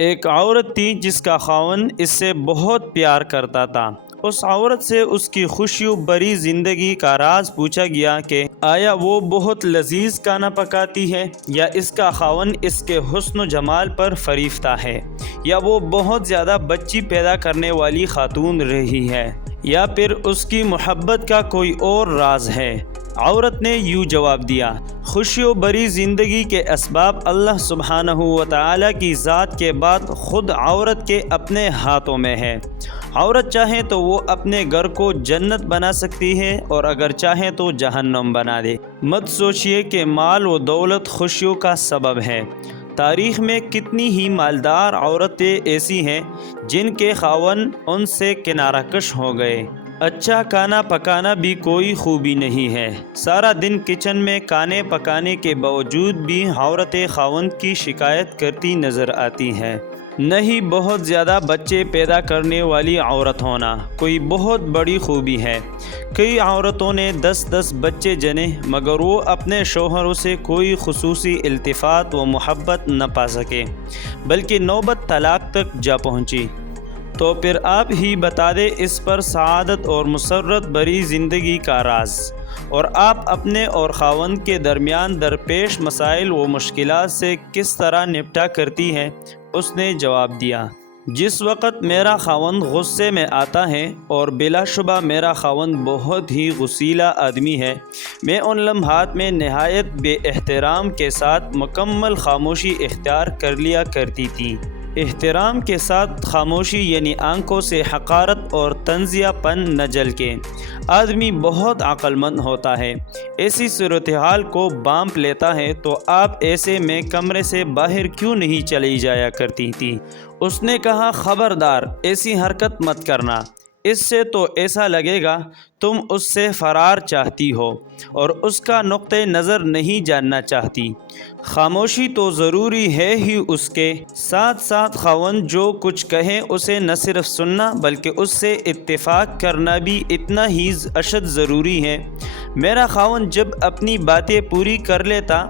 ایک عورت تھی جس کا خاوند اس سے بہت پیار کرتا تھا۔ اس عورت سے اس کی خوشیوں بری زندگی کا راز پوچھا گیا کہ آیا وہ بہت لذیذ کھانا پکاتی ہے، یا اس کا خاوند اس کے حسن و جمال پر فریفتہ ہے، یا وہ بہت زیادہ بچی پیدا کرنے والی خاتون رہی ہے، یا پھر اس کی محبت کا کوئی اور راز ہے۔ عورت نے یوں جواب دیا، خوشیوں بری زندگی کے اسباب اللہ سبحانہ و تعالی کی ذات کے بعد خود عورت کے اپنے ہاتھوں میں ہے۔ عورت چاہے تو وہ اپنے گھر کو جنت بنا سکتی ہے، اور اگر چاہے تو جہنم بنا دے۔ مت سوچئے کہ مال و دولت خوشیوں کا سبب ہے۔ تاریخ میں کتنی ہی مالدار عورتیں ایسی ہیں جن کے خاوند ان سے کنارہ کش ہو گئے۔ اچھا کھانا پکانا بھی کوئی خوبی نہیں ہے۔ سارا دن کچن میں کھانے پکانے کے باوجود بھی عورتیں خاوند کی شکایت کرتی نظر آتی ہیں۔ نہ ہی بہت زیادہ بچے پیدا کرنے والی عورت ہونا کوئی بہت بڑی خوبی ہے۔ کئی عورتوں نے 10 بچے جنے، مگر وہ اپنے شوہروں سے کوئی خصوصی التفات و محبت نہ پا سکے، بلکہ نوبت طلاق تک جا پہنچی۔ تو پھر آپ ہی بتا دیں اس پر سعادت اور مسرت بری زندگی کا راز، اور آپ اپنے اور خاوند کے درمیان درپیش مسائل و مشکلات سے کس طرح نپٹا کرتی ہیں۔ اس نے جواب دیا، جس وقت میرا خاوند غصے میں آتا ہے، اور بلا شبہ میرا خاوند بہت ہی غصیلا آدمی ہے، میں ان لمحات میں نہایت بے احترام کے ساتھ مکمل خاموشی اختیار کر لیا کرتی تھی۔ احترام کے ساتھ خاموشی یعنی آنکھوں سے حقارت اور تنزیہ پن نہ جھلکے۔ آدمی بہت عقل مند ہوتا ہے، ایسی صورتحال کو بانپ لیتا ہے، تو آپ ایسے میں کمرے سے باہر کیوں نہیں چلی جایا کرتی تھی؟ اس نے کہا، خبردار ایسی حرکت مت کرنا، اس سے تو ایسا لگے گا تم اس سے فرار چاہتی ہو اور اس کا نقطہ نظر نہیں جاننا چاہتی۔ خاموشی تو ضروری ہے ہی، اس کے ساتھ ساتھ خاوند جو کچھ کہے اسے نہ صرف سننا بلکہ اس سے اتفاق کرنا بھی اتنا ہی اشد ضروری ہے۔ میرا خاوند جب اپنی باتیں پوری کر لیتا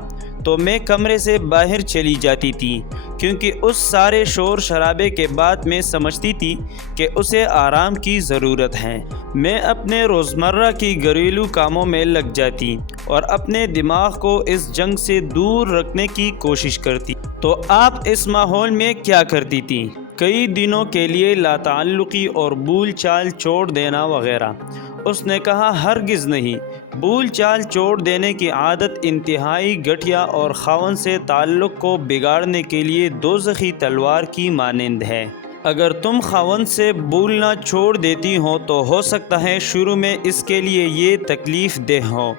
تو میں کمرے سے باہر چلی جاتی تھی، کیونکہ اس سارے شور شرابے کے بعد میں سمجھتی تھی کہ اسے آرام کی ضرورت ہے۔ میں اپنے روزمرہ کی گھریلو کاموں میں لگ جاتی اور اپنے دماغ کو اس جنگ سے دور رکھنے کی کوشش کرتی۔ تو آپ اس ماحول میں کیا کرتی تھی؟ کئی دنوں کے لیے لا تعلقی اور بول چال چھوڑ دینا وغیرہ۔ اس نے کہا، ہرگز نہیں، بول چال چھوڑ دینے کی عادت انتہائی گھٹیا اور خاوند سے تعلق کو بگاڑنے کے لیے دوزخی تلوار کی مانند ہے۔ اگر تم خاوند سے بولنا چھوڑ دیتی ہو تو ہو سکتا ہے شروع میں اس کے لیے یہ تکلیف دہ ہو۔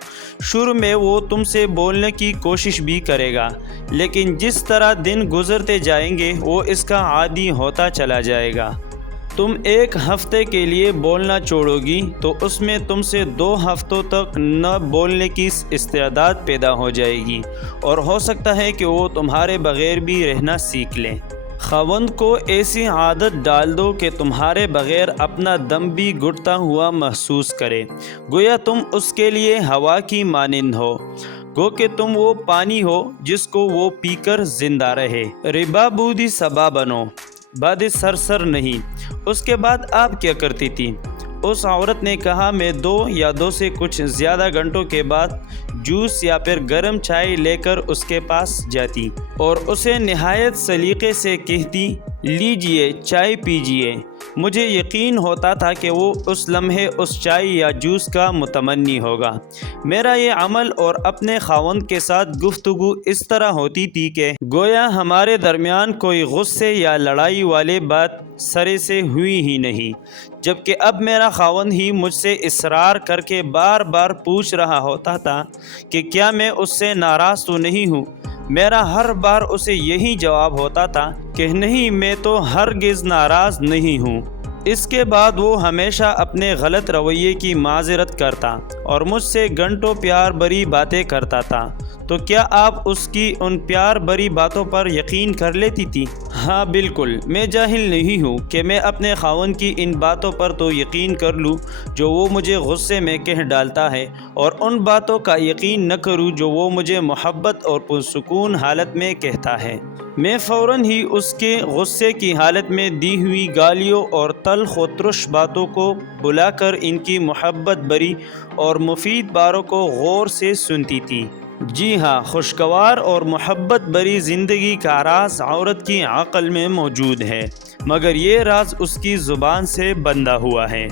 شروع میں وہ تم سے بولنے کی کوشش بھی کرے گا، لیکن جس طرح دن گزرتے جائیں گے وہ اس کا عادی ہوتا چلا جائے گا۔ تم 1 ہفتے کے لیے بولنا چھوڑو گی تو اس میں تم سے 2 ہفتوں تک نہ بولنے کی استعداد پیدا ہو جائے گی، اور ہو سکتا ہے کہ وہ تمہارے بغیر بھی رہنا سیکھ لیں۔ خاوند کو ایسی عادت ڈال دو کہ تمہارے بغیر اپنا دم بھی گھٹتا ہوا محسوس کرے، گویا تم اس کے لیے ہوا کی مانند ہو، گو کہ تم وہ پانی ہو جس کو وہ پی کر زندہ رہے۔ ربا بودی صبا بنو، باد سر نہیں۔ اس کے بعد آپ کیا کرتی تھی؟ اس عورت نے کہا، میں 2 یا 2 سے کچھ زیادہ گھنٹوں کے بعد جوس یا پھر گرم چائے لے کر اس کے پاس جاتی اور اسے نہایت سلیقے سے کہتی، لیجئے چائے پیجئے۔ مجھے یقین ہوتا تھا کہ وہ اس لمحے اس چائے یا جوس کا متمنی ہوگا۔ میرا یہ عمل اور اپنے خاوند کے ساتھ گفتگو اس طرح ہوتی تھی کہ گویا ہمارے درمیان کوئی غصے یا لڑائی والی بات سرے سے ہوئی ہی نہیں، جبکہ اب میرا خاوند ہی مجھ سے اصرار کر کے بار بار پوچھ رہا ہوتا تھا کہ کیا میں اس سے ناراض تو نہیں ہوں۔ میرا ہر بار اسے یہی جواب ہوتا تھا کہ نہیں، میں تو ہرگز ناراض نہیں ہوں۔ اس کے بعد وہ ہمیشہ اپنے غلط رویے کی معذرت کرتا اور مجھ سے گھنٹوں پیار بری باتیں کرتا تھا۔ تو کیا آپ اس کی ان پیار بری باتوں پر یقین کر لیتی تھی؟ ہاں بالکل، میں جاہل نہیں ہوں کہ میں اپنے خاوند کی ان باتوں پر تو یقین کر لوں جو وہ مجھے غصے میں کہہ ڈالتا ہے، اور ان باتوں کا یقین نہ کروں جو وہ مجھے محبت اور پرسکون حالت میں کہتا ہے۔ میں فوراً ہی اس کے غصے کی حالت میں دی ہوئی گالیوں اور تلخ و ترش باتوں کو بلا کر ان کی محبت بری اور مفید باتوں کو غور سے سنتی تھی۔ جی ہاں، خوشگوار اور محبت بری زندگی کا راز عورت کی عقل میں موجود ہے، مگر یہ راز اس کی زبان سے بندہ ہوا ہے۔